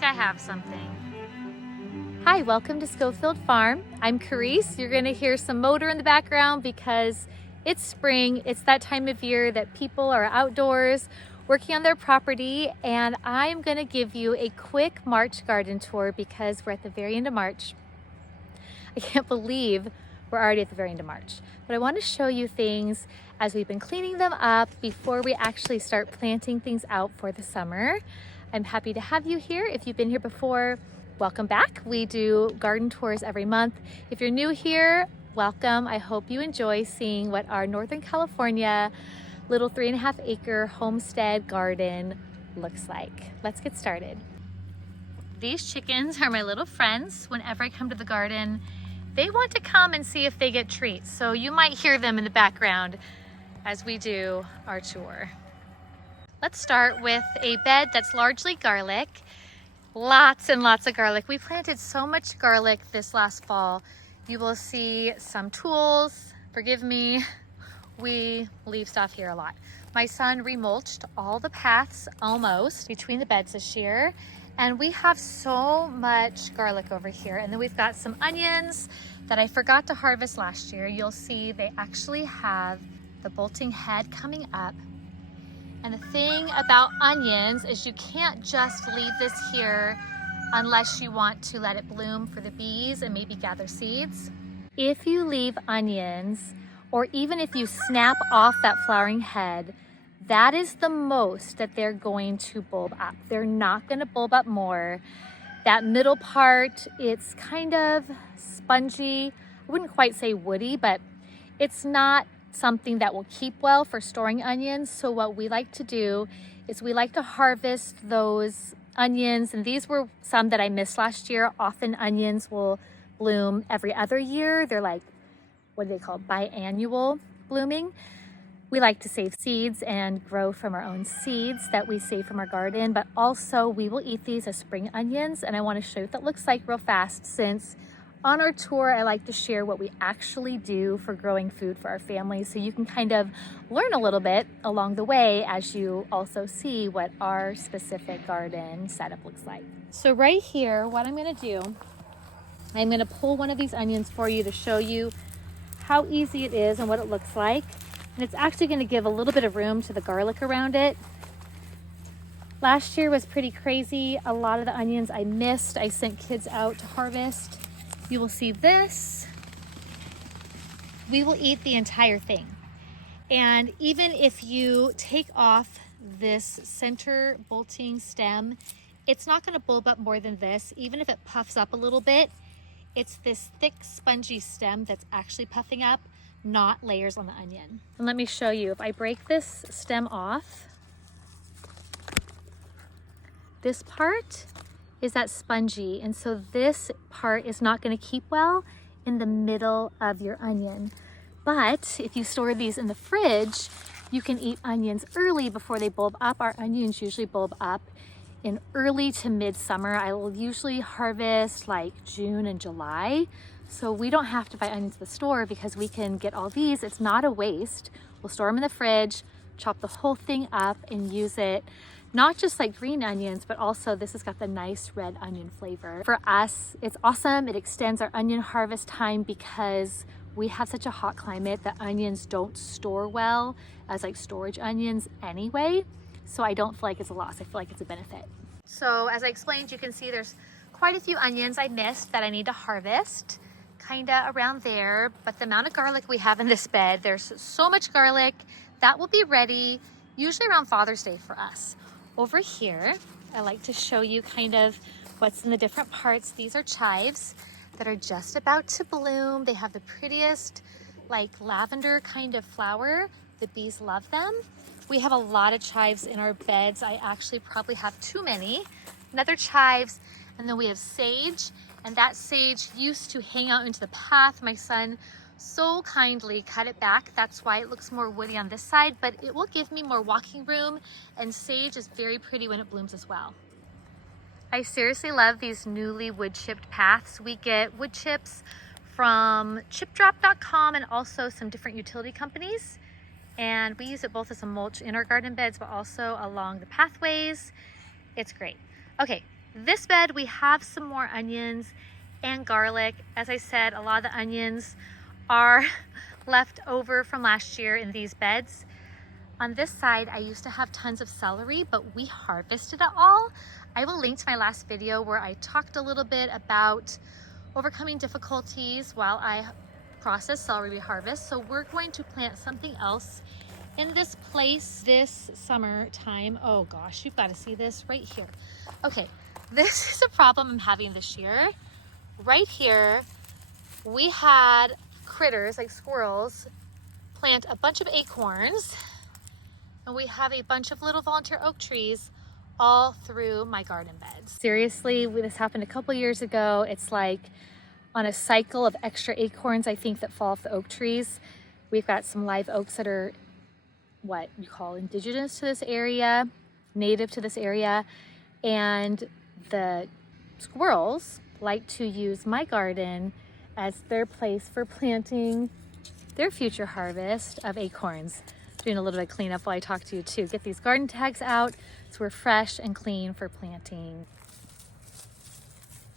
think I have something. Hi, welcome to Scofield Farm. I'm Carice. You're gonna hear some motor in the background because it's spring. It's that time of year that people are outdoors working on their property, and I'm gonna give you a quick March garden tour because we're at the very end of March. I can't believe we're already at the very end of March, but I want to show you things as we've been cleaning them up before we actually start planting things out for the summer. I'm happy to have you here. If you've been here before, welcome back. We do garden tours every month. If you're new here, welcome. I hope you enjoy seeing what our Northern California little 3.5 acre homestead garden looks like. Let's get started. These chickens are my little friends. Whenever I come to the garden, they want to come and see if they get treats. So you might hear them in the background as we do our tour. Let's start with a bed that's largely garlic. Lots and lots of garlic. We planted so much garlic this last fall. You will see some tools. Forgive me, we leave stuff here a lot. My son remulched all the paths almost between the beds this year. And we have so much garlic over here. And then we've got some onions that I forgot to harvest last year. You'll see they actually have the bolting head coming up. And the thing about onions is you can't just leave this here unless you want to let it bloom for the bees and maybe gather seeds. If you leave onions, or even if you snap off that flowering head, that is the most that they're going to bulb up. They're not going to bulb up more. That middle part, it's kind of spongy. I wouldn't quite say woody, but it's not something that will keep well for storing onions. So what we like to do is we like to harvest those onions, and these were some that I missed last year. Often onions will bloom every other year. They're like, what do they call it? Biannual blooming. We like to save seeds and grow from our own seeds that we save from our garden, but also we will eat these as spring onions. And I want to show you what that looks like real fast, since on our tour, I like to share what we actually do for growing food for our family, so you can kind of learn a little bit along the way as you also see what our specific garden setup looks like. So right here, what I'm going to do, I'm going to pull one of these onions for you to show you how easy it is and what it looks like. And it's actually going to give a little bit of room to the garlic around it. Last year was pretty crazy. A lot of the onions I missed. I sent kids out to harvest. You will see this. We will eat the entire thing. And even if you take off this center bolting stem, it's not going to bulb up more than this. Even if it puffs up a little bit, it's this thick spongy stem that's actually puffing up, not layers on the onion. And let me show you. If I break this stem off, this part is that spongy, and so this part is not going to keep well in the middle of your onion. But if you store these in the fridge, you can eat onions early before they bulb up. Our onions usually bulb up in early to midsummer. I will usually harvest like June and July. So we don't have to buy onions at the store because we can get all these. It's not a waste. We'll store them in the fridge, chop the whole thing up and use it. Not just like green onions, but also this has got the nice red onion flavor. For us, it's awesome. It extends our onion harvest time because we have such a hot climate that onions don't store well as like storage onions anyway. So I don't feel like it's a loss. I feel like it's a benefit. So as I explained, you can see there's quite a few onions I missed that I need to harvest, kinda around there. But the amount of garlic we have in this bed, there's so much garlic that will be ready usually around Father's Day for us. Over here, I like to show you kind of what's in the different parts. These are chives that are just about to bloom. They have the prettiest like lavender kind of flower. The bees love them. We have a lot of chives in our beds. I actually probably have too many. Another chives, and then we have sage, and that sage used to hang out into the path. My son so kindly cut it back. That's why it looks more woody on this side, but it will give me more walking room, and sage is very pretty when it blooms as well. I seriously love these newly wood chipped paths. We get wood chips from chipdrop.com and also some different utility companies. And we use it both as a mulch in our garden beds, but also along the pathways. It's great. Okay, This bed, we have some more onions and garlic. As I said, a lot of the onions are left over from last year in these beds. On this side, I used to have tons of celery, but we harvested it all. I will link to my last video where I talked a little bit about overcoming difficulties while I process celery harvest. So we're going to plant something else in this place this summertime. Oh gosh, you've got to see this right here. Okay, this is a problem I'm having this year. Right here, we had critters like squirrels plant a bunch of acorns, and we have a bunch of little volunteer oak trees all through my garden beds. Seriously, this happened a couple years ago. It's like on a cycle of extra acorns, I think, that fall off the oak trees. We've got some live oaks that are what you call indigenous to this area, native to this area, and the squirrels like to use my garden as their place for planting their future harvest of acorns. Doing a little bit of cleanup while I talk to you too. Get these garden tags out so we're fresh and clean for planting.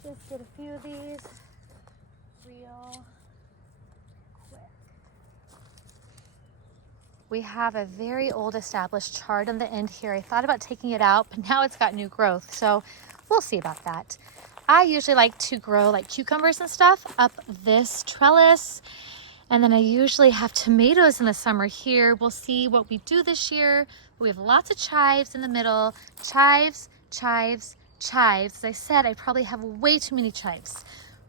Just get a few of these real quick. We have a very old established chard on the end here. I thought about taking it out, but now it's got new growth, so we'll see about that. I usually like to grow like cucumbers and stuff up this trellis. And then I usually have tomatoes in the summer here. We'll see what we do this year. We have lots of chives in the middle. Chives, chives, chives. As I said, I probably have way too many chives.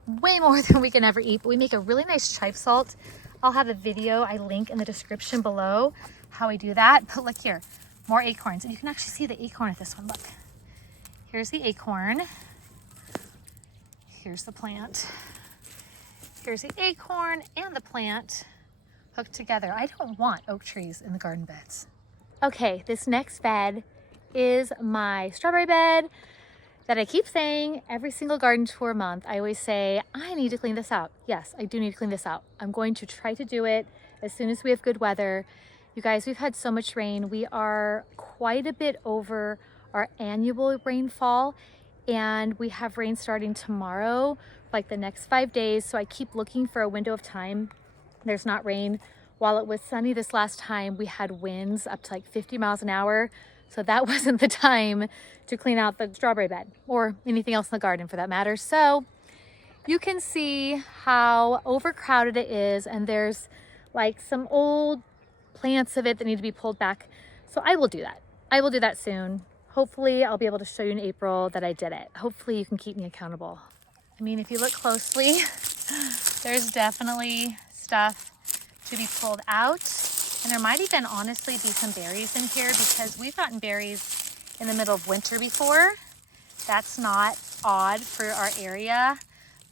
Way more than we can ever eat. But we make a really nice chive salt. I'll have a video I link in the description below how I do that. But look here, more acorns. And you can actually see the acorn at this one. Look, here's the acorn. Here's the plant. Here's the acorn and the plant hooked together. I don't want oak trees in the garden beds. Okay, this next bed is my strawberry bed that I keep saying every single garden tour month. I always say, I need to clean this out. Yes, I do need to clean this out. I'm going to try to do it as soon as we have good weather. You guys, we've had so much rain. We are quite a bit over our annual rainfall, and we have rain starting tomorrow, like the next 5 days. So I keep looking for a window of time. There's not rain. While it was sunny this last time, we had winds up to like 50 miles an hour. So that wasn't the time to clean out the strawberry bed or anything else in the garden for that matter. So you can see how overcrowded it is. And there's like some old plants of it that need to be pulled back. So I will do that. I will do that soon. Hopefully I'll be able to show you in April that I did it. Hopefully you can keep me accountable. I mean, if you look closely, there's definitely stuff to be pulled out. And there might even honestly be some berries in here because we've gotten berries in the middle of winter before. That's not odd for our area,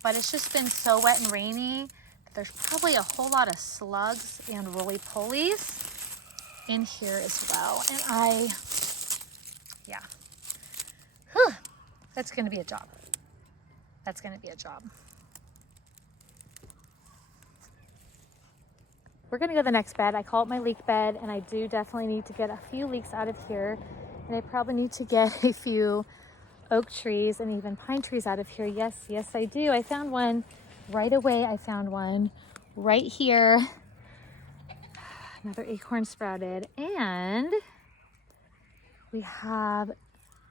but it's just been so wet and rainy that there's probably a whole lot of slugs and roly-polies in here as well. And yeah, that's gonna be a job. That's gonna be a job. We're gonna go to the next bed. I call it my leek bed, and I do definitely need to get a few leeks out of here. And I probably need to get a few oak trees and even pine trees out of here. Yes, yes, I do. I found one right away. I found one right here. Another acorn sprouted. And we have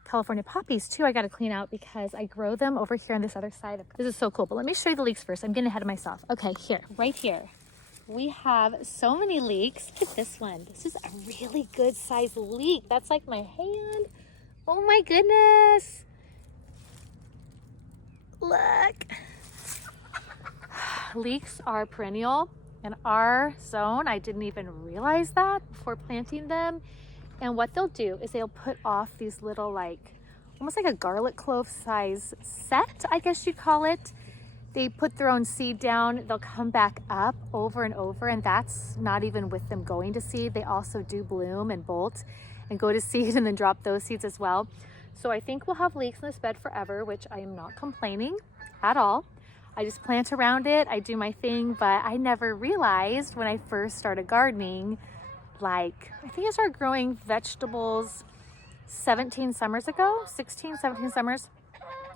California poppies too. I got to clean out because I grow them over here on this other side. This is so cool, but let me show you the leeks first. I'm getting ahead of myself. Okay, here, right here. We have so many leeks. Look at this one. This is a really good sized leek. That's like my hand. Oh my goodness. Look. Leeks are perennial in our zone. I didn't even realize that before planting them. And what they'll do is they'll put off these little, like, almost like a garlic clove size set, I guess you'd call it. They put their own seed down. They'll come back up over and over. And that's not even with them going to seed. They also do bloom and bolt and go to seed and then drop those seeds as well. So I think we'll have leeks in this bed forever, which I am not complaining at all. I just plant around it. I do my thing, but I never realized when I first started gardening, like, I think I started growing vegetables 17 summers ago, 16, 17 summers.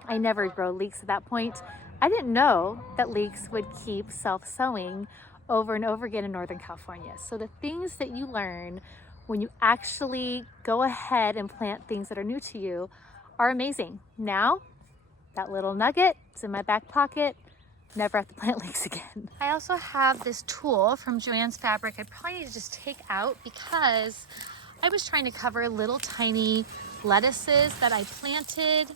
I never grow leeks at that point. I didn't know that leeks would keep self-sowing over and over again in Northern California. So the things that you learn when you actually go ahead and plant things that are new to you are amazing. Now, that little nugget is in my back pocket. Never have to plant leeks again. I also have this tool from Joann's Fabric I probably need to just take out because I was trying to cover little tiny lettuces that I planted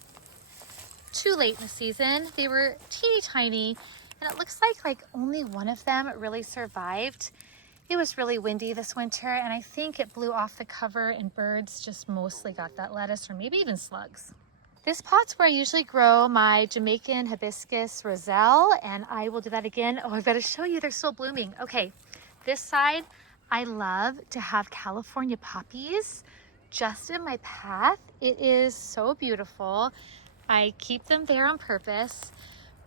too late in the season. They were teeny tiny, and it looks like only one of them really survived. It was really windy this winter, and I think it blew off the cover and birds just mostly got that lettuce, or maybe even slugs. This pot's where I usually grow my Jamaican Hibiscus Roselle, and I will do that again. Oh, I've got to show you, they're still blooming. Okay, this side, I love to have California poppies just in my path. It is so beautiful. I keep them there on purpose,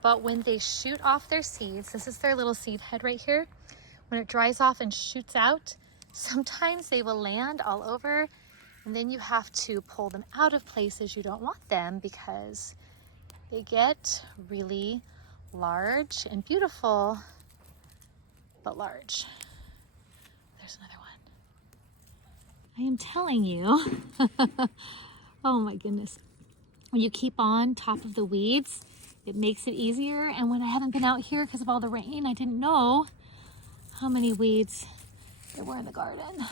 but when they shoot off their seeds, this is their little seed head right here. When it dries off and shoots out, sometimes they will land all over, and then you have to pull them out of places you don't want them because they get really large and beautiful, but large. There's another one. I am telling you, oh my goodness. When you keep on top of the weeds, it makes it easier. And when I haven't been out here because of all the rain, I didn't know how many weeds there were in the garden.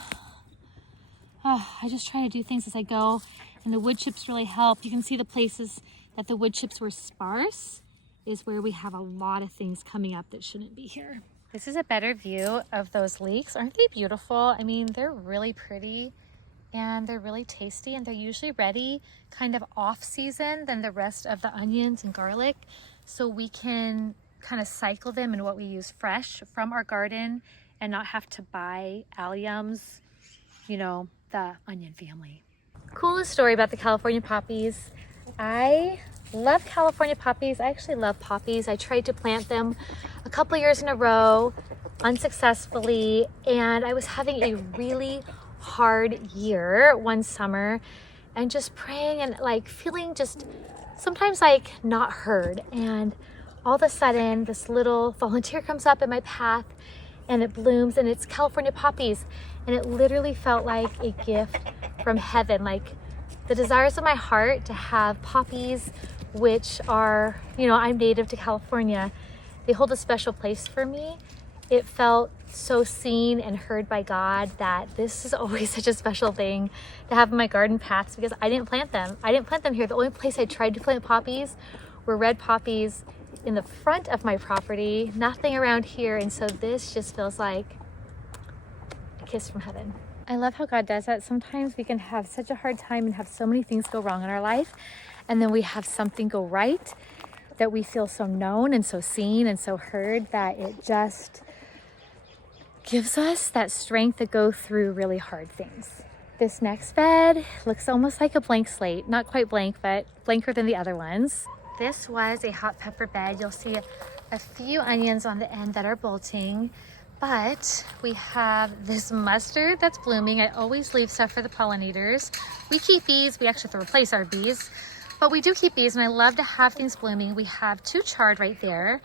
I just try to do things as I go, and the wood chips really help. You can see the places that the wood chips were sparse is where we have a lot of things coming up that shouldn't be here. This is a better view of those leeks. Aren't they beautiful? I mean, they're really pretty. And they're really tasty, and they're usually ready kind of off season than the rest of the onions and garlic. So we can kind of cycle them in what we use fresh from our garden and not have to buy alliums, you know, the onion family. Coolest story about the California poppies. I love California poppies. I actually love poppies. I tried to plant them a couple years in a row unsuccessfully, and I was having a really hard year one summer and just praying and feeling just sometimes not heard, and all of a sudden this little volunteer comes up in my path and it blooms, and it's California poppies, and it literally felt like a gift from heaven, like the desires of my heart to have poppies, which are, you know, I'm native to California. They hold a special place for me. It felt so seen and heard by God that this is always such a special thing to have in my garden paths, because I didn't plant them. I didn't plant them here. The only place I tried to plant poppies were red poppies in the front of my property, nothing around here. And so this just feels like a kiss from heaven. I love how God does that. Sometimes we can have such a hard time and have so many things go wrong in our life, and then we have something go right that we feel so known and so seen and so heard that it just gives us that strength to go through really hard things. This next bed looks almost like a blank slate. Not quite blank, but blanker than the other ones. This was a hot pepper bed. You'll see a few onions on the end that are bolting, but we have this mustard that's blooming. I always leave stuff for the pollinators. We keep bees. We actually have to replace our bees, but we do keep bees, and I love to have things blooming. We have 2 chard right there.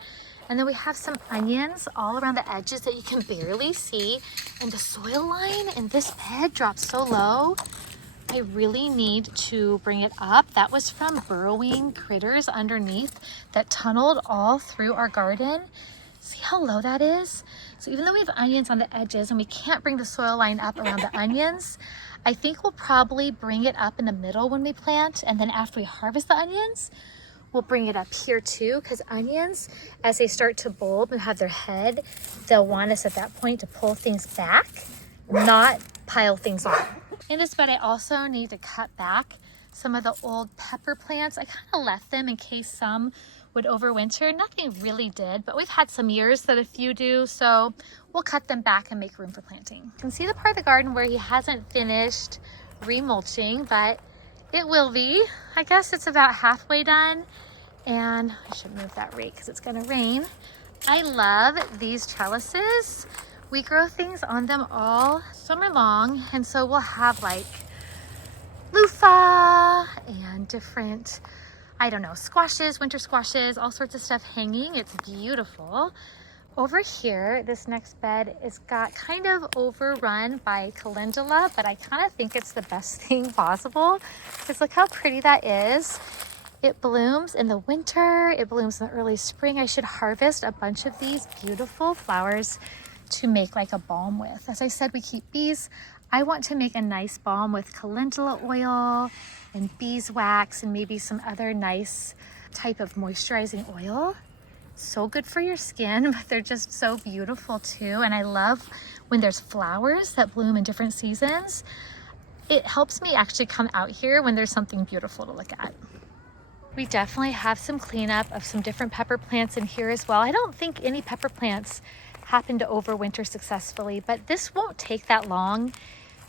And then we have some onions all around the edges that you can barely see. And the soil line in this bed drops so low. I really need to bring it up. That was from burrowing critters underneath that tunneled all through our garden. See how low that is? So even though we have onions on the edges and we can't bring the soil line up around the onions, I think we'll probably bring it up in the middle when we plant. And then after we harvest the onions, we'll bring it up here too, because onions, as they start to bulb and have their head, they'll want us at that point to pull things back, not pile things on. In this bed, I also need to cut back some of the old pepper plants. I kind of left them in case some would overwinter. Nothing really did, but we've had some years that a few do, so we'll cut them back and make room for planting. You can see the part of the garden where he hasn't finished remulching, but it will be. I guess it's about halfway done, and I should move that rake because it's gonna rain. I love these trellises. We grow things on them all summer long, and so we'll have like loofah and different I don't know, squashes, winter squashes, all sorts of stuff hanging. It's beautiful. Over here, this next bed is got kind of overrun by calendula, but I kind of think it's the best thing possible because look how pretty that is. It blooms in the winter, it blooms in the early spring. I should harvest a bunch of these beautiful flowers to make like a balm with. As I said, we keep bees. I want to make a nice balm with calendula oil and beeswax and maybe some other nice type of moisturizing oil. So good for your skin, but they're just so beautiful too. And I love when there's flowers that bloom in different seasons. It helps me actually come out here when there's something beautiful to look at. We definitely have some cleanup of some different pepper plants in here as well. I don't think any pepper plants happen to overwinter successfully, but this won't take that long.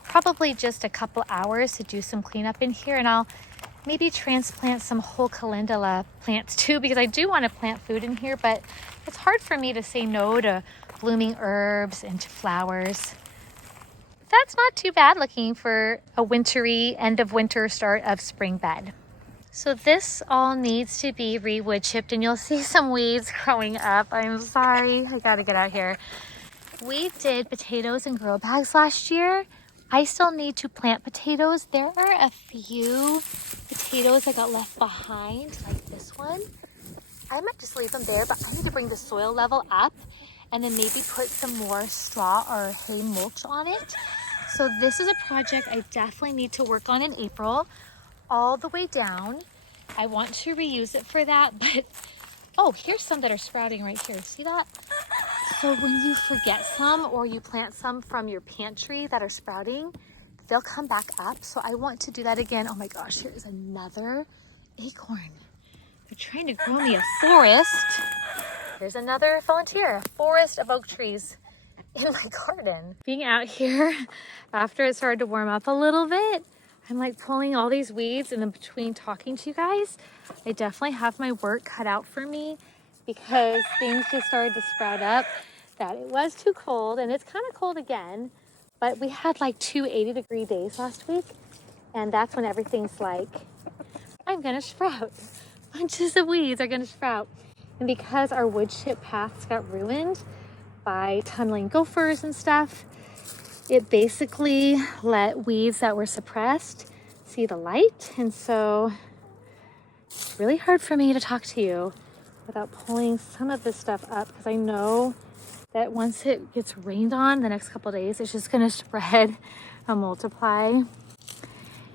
Probably just a couple hours to do some cleanup in here, and I'll maybe transplant some whole calendula plants too, because I do want to plant food in here, but it's hard for me to say no to blooming herbs and to flowers. That's not too bad looking for a wintry, end of winter, start of spring bed. So this all needs to be re-wood chipped, and you'll see some weeds growing up. I'm sorry, I gotta get out here. We did potatoes in grow bags last year. I still need to plant potatoes. There are a few potatoes that got left behind, like this one. I might just leave them there, but I need to bring the soil level up and then maybe put some more straw or hay mulch on it. So this is a project I definitely need to work on in April, all the way down. I want to reuse it for that, but oh, here's some that are sprouting right here. See that? So when you forget some or you plant some from your pantry that are sprouting, they'll come back up. So I want to do that again. Oh my gosh, here is another acorn. They're trying to grow me a forest. There's another volunteer, a forest of oak trees in my garden. Being out here after it started to warm up a little bit, I'm like pulling all these weeds, and in between talking to you guys, I definitely have my work cut out for me because things just started to sprout up that it was too cold, and it's kind of cold again, but we had like 2 80-degree days last week, and that's when everything's like, I'm gonna sprout. Bunches of weeds are gonna sprout. And because our wood chip paths got ruined by tunneling gophers and stuff, it basically let weeds that were suppressed see the light. And so it's really hard for me to talk to you without pulling some of this stuff up, because I know that once it gets rained on the next couple of days, it's just gonna spread and multiply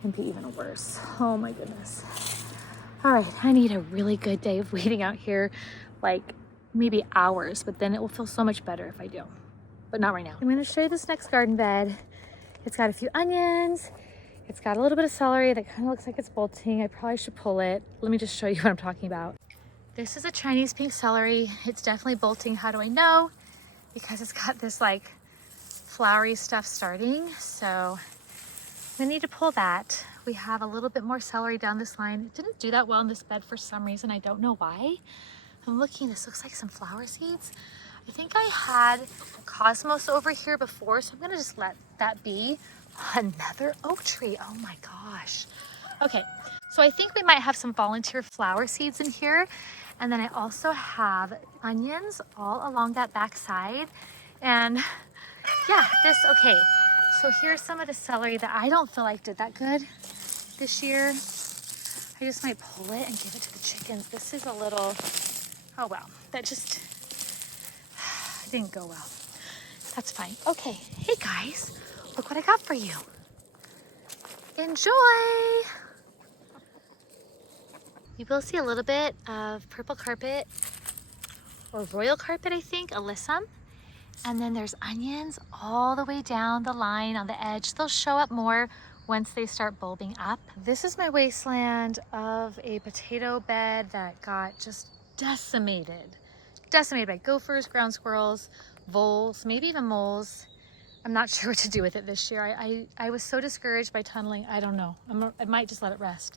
and be even worse. Oh my goodness. All right, I need a really good day of weeding out here, like maybe hours, but then it will feel so much better if I do. But not right now. I'm gonna show you this next garden bed. It's got a few onions. It's got a little bit of celery that kind of looks like it's bolting. I probably should pull it. Let me just show you what I'm talking about. This is a Chinese pink celery. It's definitely bolting. How do I know? Because it's got this like flowery stuff starting. So we need to pull that. We have a little bit more celery down this line. It didn't do that well in this bed for some reason. I don't know why. I'm looking, this looks like some flower seeds. I think I had cosmos over here before, so I'm gonna just let that be. Another oak tree, oh my gosh. Okay, so I think we might have some volunteer flower seeds in here. And then I also have onions all along that back side. And yeah, okay. So here's some of the celery that I don't feel like did that good this year. I just might pull it and give it to the chickens. This is a little, oh wow, that just didn't go well. That's fine. Okay, hey guys, look what I got for you. Enjoy. You will see a little bit of purple carpet or royal carpet, I think, Alyssum. And then there's onions all the way down the line on the edge. They'll show up more once they start bulbing up. This is my wasteland of a potato bed that got just decimated. Decimated by gophers, ground squirrels, voles, maybe even moles. I'm not sure what to do with it this year. I was so discouraged by tunneling. I don't know. I might just let it rest.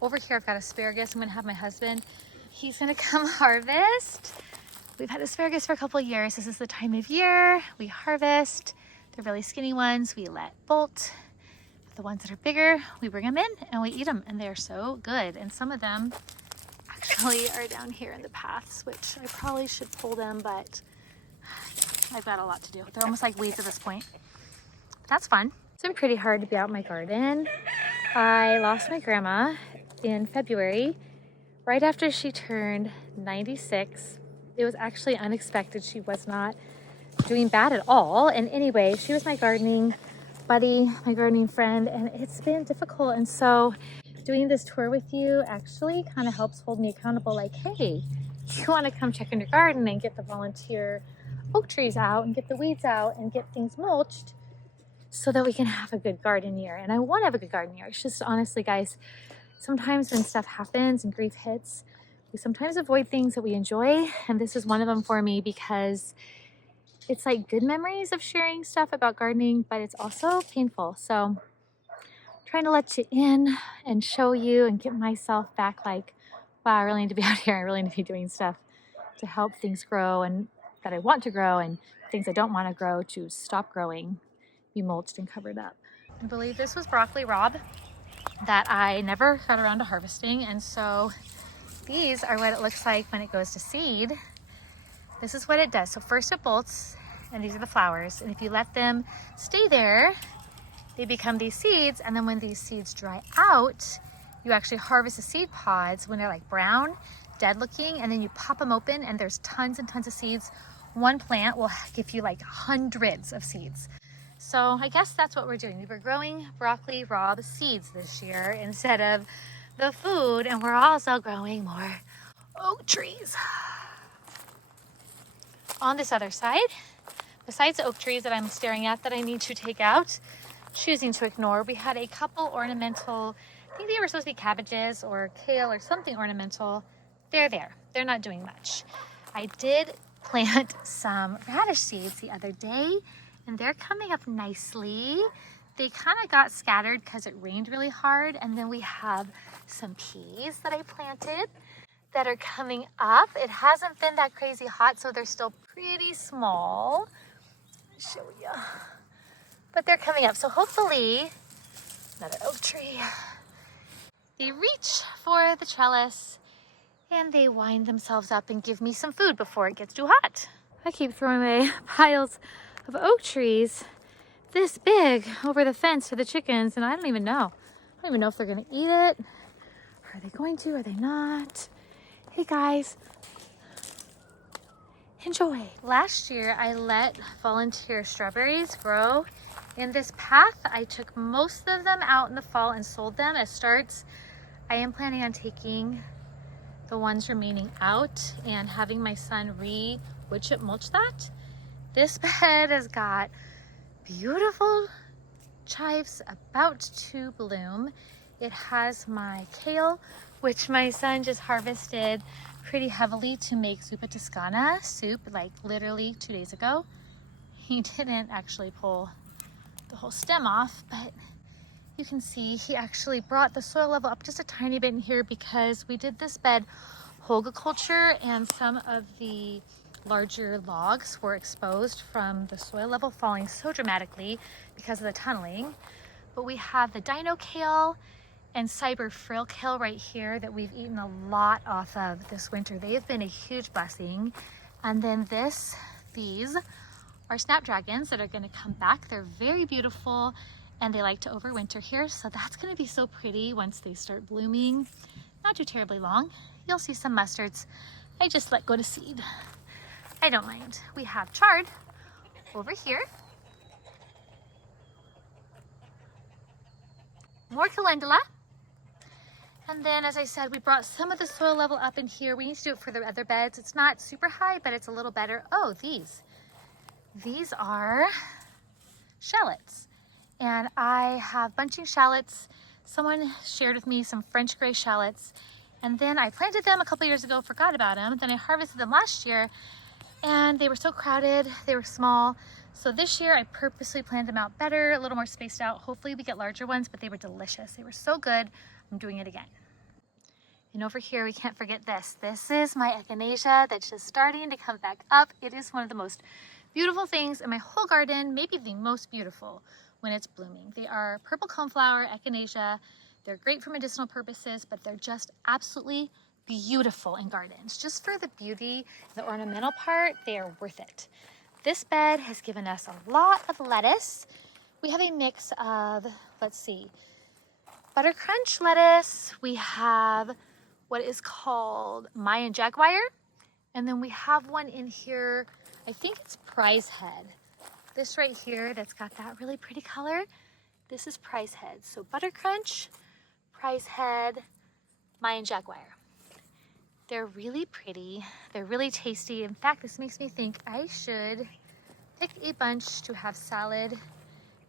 Over here, I've got asparagus. I'm gonna have my husband. He's gonna come harvest. We've had asparagus for a couple of years. This is the time of year we harvest. The really skinny ones we let bolt. The ones that are bigger, we bring them in and we eat them, and they're so good. And some of them actually are down here in the paths, which I probably should pull them, but I've got a lot to do. They're almost like weeds at this point. That's fun. It's been pretty hard to be out in my garden. I lost my grandma in February, right after she turned 96. It was actually unexpected. She was not doing bad at all. And anyway, she was my gardening buddy, my gardening friend, and it's been difficult. And so doing this tour with you actually kind of helps hold me accountable. Like, hey, you want to come check in your garden and get the volunteer oak trees out and get the weeds out and get things mulched so that we can have a good garden year. And I want to have a good garden year. It's just honestly, guys, sometimes when stuff happens and grief hits, we sometimes avoid things that we enjoy. And this is one of them for me because it's like good memories of sharing stuff about gardening, but it's also painful. So I'm trying to let you in and show you and get myself back like, wow, I really need to be out here. I really need to be doing stuff to help things grow and that I want to grow, and things I don't want to grow to stop growing, be mulched and covered up. I believe this was broccoli rabe that I never got around to harvesting. And so these are what it looks like when it goes to seed. This is what it does. So first it bolts, and these are the flowers. And if you let them stay there, they become these seeds. And then when these seeds dry out, you actually harvest the seed pods when they're like brown, dead looking, and then you pop them open and there's tons and tons of seeds. One plant will give you like hundreds of seeds. So I guess that's what we're doing. We were growing broccoli rabe seeds this year instead of the food, and we're also growing more oak trees. On this other side, besides the oak trees that I'm staring at that I need to take out, choosing to ignore, we had a couple ornamental, I think they were supposed to be cabbages or kale or something ornamental. They're there. They're not doing much. I did plant some radish seeds the other day, and they're coming up nicely. They kind of got scattered because it rained really hard. And then we have some peas that I planted that are coming up. It hasn't been that crazy hot, so they're still pretty small. I'll show you. But they're coming up. So hopefully, another oak tree. They reach for the trellis and they wind themselves up and give me some food before it gets too hot. I keep throwing away piles of oak trees this big over the fence to the chickens, and I don't even know. I don't even know if they're gonna eat it. Are they going to? Are they not? Hey guys, enjoy. Last year I let volunteer strawberries grow in this path. I took most of them out in the fall and sold them as starts. I am planning on taking the ones remaining out and having my son woodchip mulch that. This bed has got beautiful chives about to bloom. It has my kale, which my son just harvested pretty heavily to make zuppa toscana soup, like literally 2 days ago. He didn't actually pull the whole stem off, but you can see he actually brought the soil level up just a tiny bit in here because we did this bed culture, and some of the larger logs were exposed from the soil level falling so dramatically because of the tunneling. But we have the dino kale and cyber frill kale right here that we've eaten a lot off of this winter. They have been a huge blessing. And then these are snapdragons that are going to come back. They're very beautiful and they like to overwinter here. So that's going to be so pretty once they start blooming. Not too terribly long. You'll see some mustards I just let go to seed. I don't mind. We have chard over here. More calendula. And then, as I said, we brought some of the soil level up in here. We need to do it for the other beds. It's not super high, but it's a little better. Oh, these are shallots. And I have bunching shallots. Someone shared with me some French gray shallots. And then I planted them a couple years ago, forgot about them. Then I harvested them last year and they were so crowded, they were small. So this year I purposely planted them out better, a little more spaced out. Hopefully we get larger ones, but they were delicious. They were so good. I'm doing it again. And over here, we can't forget this. This is my echinacea that's just starting to come back up. It is one of the most beautiful things in my whole garden, maybe the most beautiful when it's blooming. They are purple coneflower echinacea. They're great for medicinal purposes, but they're just absolutely beautiful in gardens. Just for the beauty, the ornamental part, they are worth it. This bed has given us a lot of lettuce. We have a mix of, let's see, butter crunch lettuce. We have what is called Mayan jaguar. And then we have one in here, I think it's prize head. This right here that's got that really pretty color, this is prize head. So butter crunch, prize head, Mayan jaguar. They're really pretty. They're really tasty. In fact, this makes me think I should pick a bunch to have salad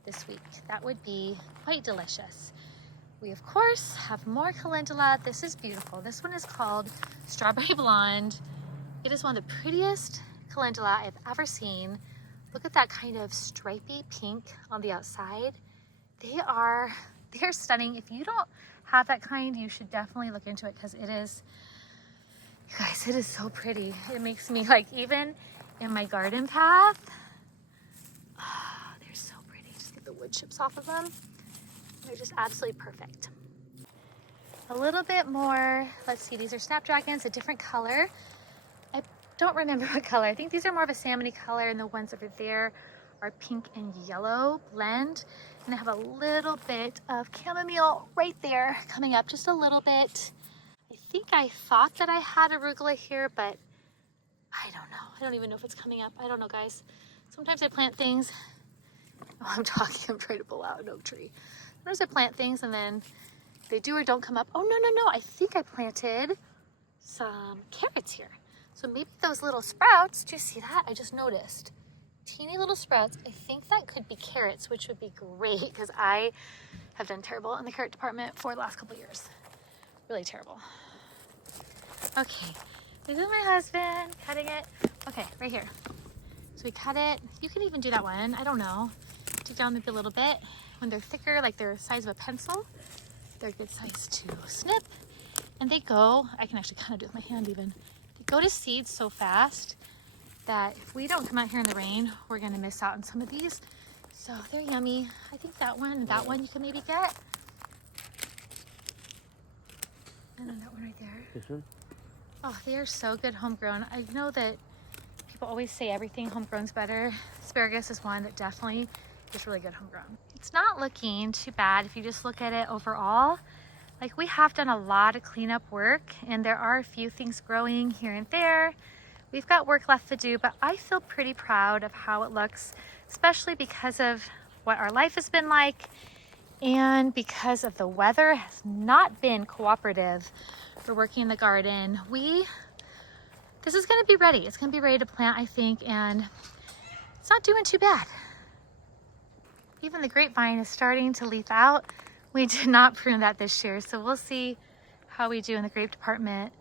this week. That would be quite delicious. We, of course, have more calendula. This is beautiful. This one is called Strawberry Blonde. It is one of the prettiest calendula I've ever seen. Look at that kind of stripy pink on the outside. They're stunning. If you don't have that kind, you should definitely look into it because it is, you guys, it is so pretty. It makes me like, even in my garden path, oh, they're so pretty. Just get the wood chips off of them. They're just absolutely perfect. A little bit more, let's see, these are snapdragons, a different color. I don't remember what color. I think these are more of a salmony color, and the ones over there are pink and yellow blend. And they have a little bit of chamomile right there coming up, just a little bit. I think I thought that I had arugula here, but I don't know. I don't even know if it's coming up. I don't know, guys. Sometimes I plant things. Oh, I'm trying to pull out an oak tree. Sometimes I plant things and then they do or don't come up. Oh, no. I think I planted some carrots here. So maybe those little sprouts, do you see that? I just noticed. Teeny little sprouts. I think that could be carrots, which would be great because I have done terrible in the carrot department for the last couple of years. Really terrible. Okay, this is my husband cutting it. Okay, right here. So we cut it. You can even do that one. I don't know. Take down maybe a little bit. When they're thicker, like they're the size of a pencil, they're a good size to snip. And they go, I can actually kind of do it with my hand even. They go to seed so fast that if we don't come out here in the rain, we're gonna miss out on some of these. So they're yummy. I think that one and that one you can maybe get. And then that one right there. This one? Oh, they are so good homegrown. I know that people always say everything homegrown's better. Asparagus is one that definitely is really good homegrown. It's not looking too bad if you just look at it overall. Like, we have done a lot of cleanup work and there are a few things growing here and there. We've got work left to do, but I feel pretty proud of how it looks, especially because of what our life has been like and because of the weather has not been cooperative for working in the garden. This is gonna be ready. It's gonna be ready to plant, I think, and it's not doing too bad. Even the grapevine is starting to leaf out. We did not prune that this year, so we'll see how we do in the grape department.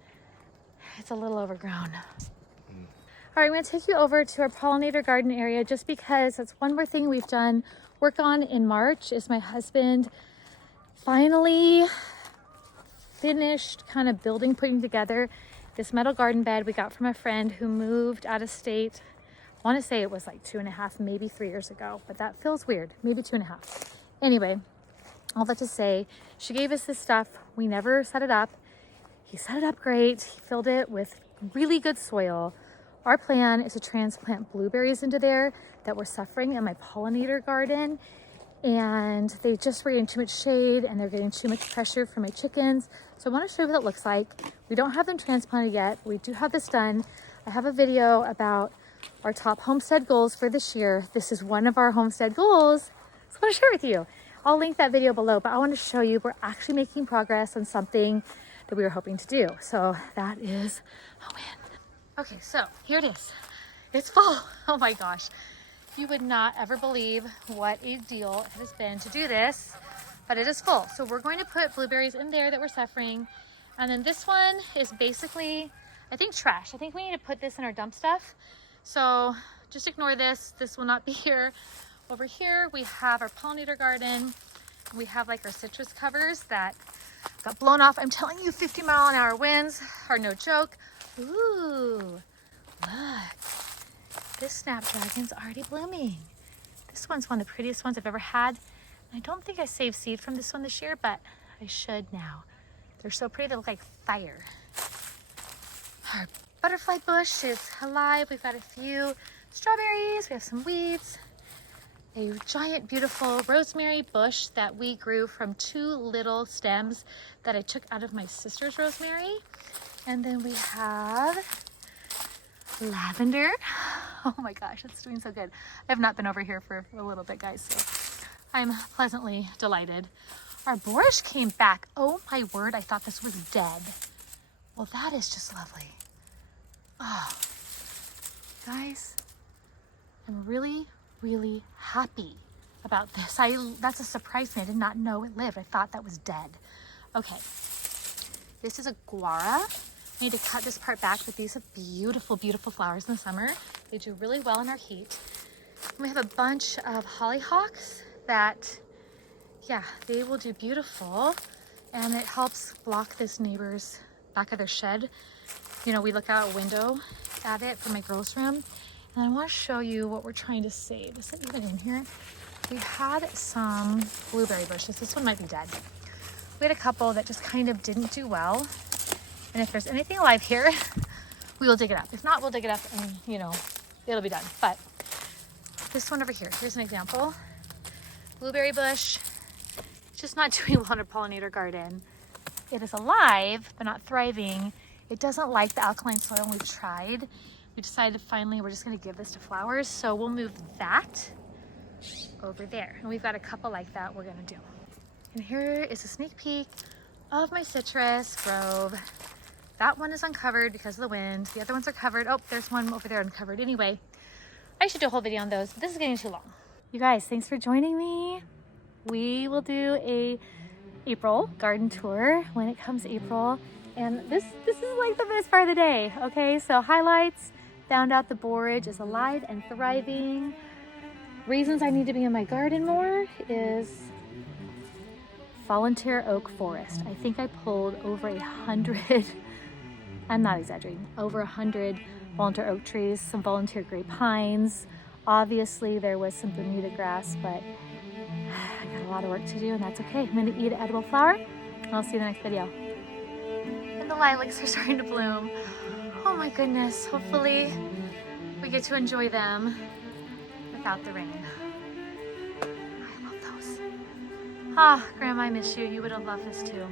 It's a little overgrown. All right, I'm gonna take you over to our pollinator garden area just because that's one more thing we've done work on in March. Is my husband finally finished kind of putting together this metal garden bed we got from a friend who moved out of state. I want to say it was like 2.5, maybe 3 years ago, but that feels weird. Maybe 2.5. Anyway, all that to say, she gave us this stuff. We never set it up. He set it up great. He filled it with really good soil. Our plan is to transplant blueberries into there that were suffering in my pollinator garden. And they just were getting too much shade and they're getting too much pressure from my chickens. So I want to show you what it looks like. We don't have them transplanted yet. We do have this done. I have a video about our top homestead goals for this year. This is one of our homestead goals. So I want to share it with you. I'll link that video below, but I want to show you we're actually making progress on something that we were hoping to do. So that is a win. Okay, so here it is. It's full. Oh my gosh. You would not ever believe what a deal it has been to do this, but it is full. So we're going to put blueberries in there that we're suffering. And then this one is basically, I think, trash. I think we need to put this in our dump stuff. So just ignore this. This will not be here. Over here, we have our pollinator garden. We have like our citrus covers that got blown off. I'm telling you, 50-mile-an-hour winds are no joke. Ooh, look. This snapdragon's already blooming. This one's one of the prettiest ones I've ever had. I don't think I saved seed from this one this year, but I should now. They're so pretty, they look like fire. Our butterfly bush is alive. We've got a few strawberries. We have some weeds. A giant, beautiful rosemary bush that we grew from 2 little stems that I took out of my sister's rosemary. And then we have lavender. Oh my gosh, it's doing so good. I have not been over here for a little bit, guys, so I'm pleasantly delighted. Our borscht came back. Oh my word, I thought this was dead. Well, that is just lovely. Oh, guys, I'm really, really happy about this. That's a surprise to me. I did not know it lived. I thought that was dead. Okay, this is a guara. I need to cut this part back, but these have beautiful, beautiful flowers in the summer. They do really well in our heat. And we have a bunch of hollyhocks that, yeah, they will do beautiful. And it helps block this neighbor's back of their shed. You know, we look out a window at it from my girls' room. And I want to show you what we're trying to save. Is it even in here? We had some blueberry bushes. This one might be dead. We had a couple that just kind of didn't do well. And if there's anything alive here, we will dig it up. If not, we'll dig it up and, you know, it'll be done. But this one over here, here's an example. Blueberry bush, just not doing well in a pollinator garden. It is alive, but not thriving. It doesn't like the alkaline soil, and we've tried. We decided finally we're just gonna give this to flowers. So we'll move that over there. And we've got a couple like that we're gonna do. And here is a sneak peek of my citrus grove. That one is uncovered because of the wind. The other ones are covered. Oh, there's one over there uncovered. Anyway, I should do a whole video on those, but this is getting too long. You guys, thanks for joining me. We will do a April garden tour when it comes April. And this is like the best part of the day, okay? So highlights, found out the borage is alive and thriving. Reasons I need to be in my garden more is volunteer oak forest. I think I pulled over 100, I'm not exaggerating, over 100 volunteer oak trees, some volunteer gray pines. Obviously there was some Bermuda grass, but I got a lot of work to do and that's okay. I'm gonna eat an edible flower and I'll see you in the next video. And the lilacs are starting to bloom. Oh my goodness, hopefully we get to enjoy them without the rain. I love those. Ah, Grandma, I miss you. You would have loved this too.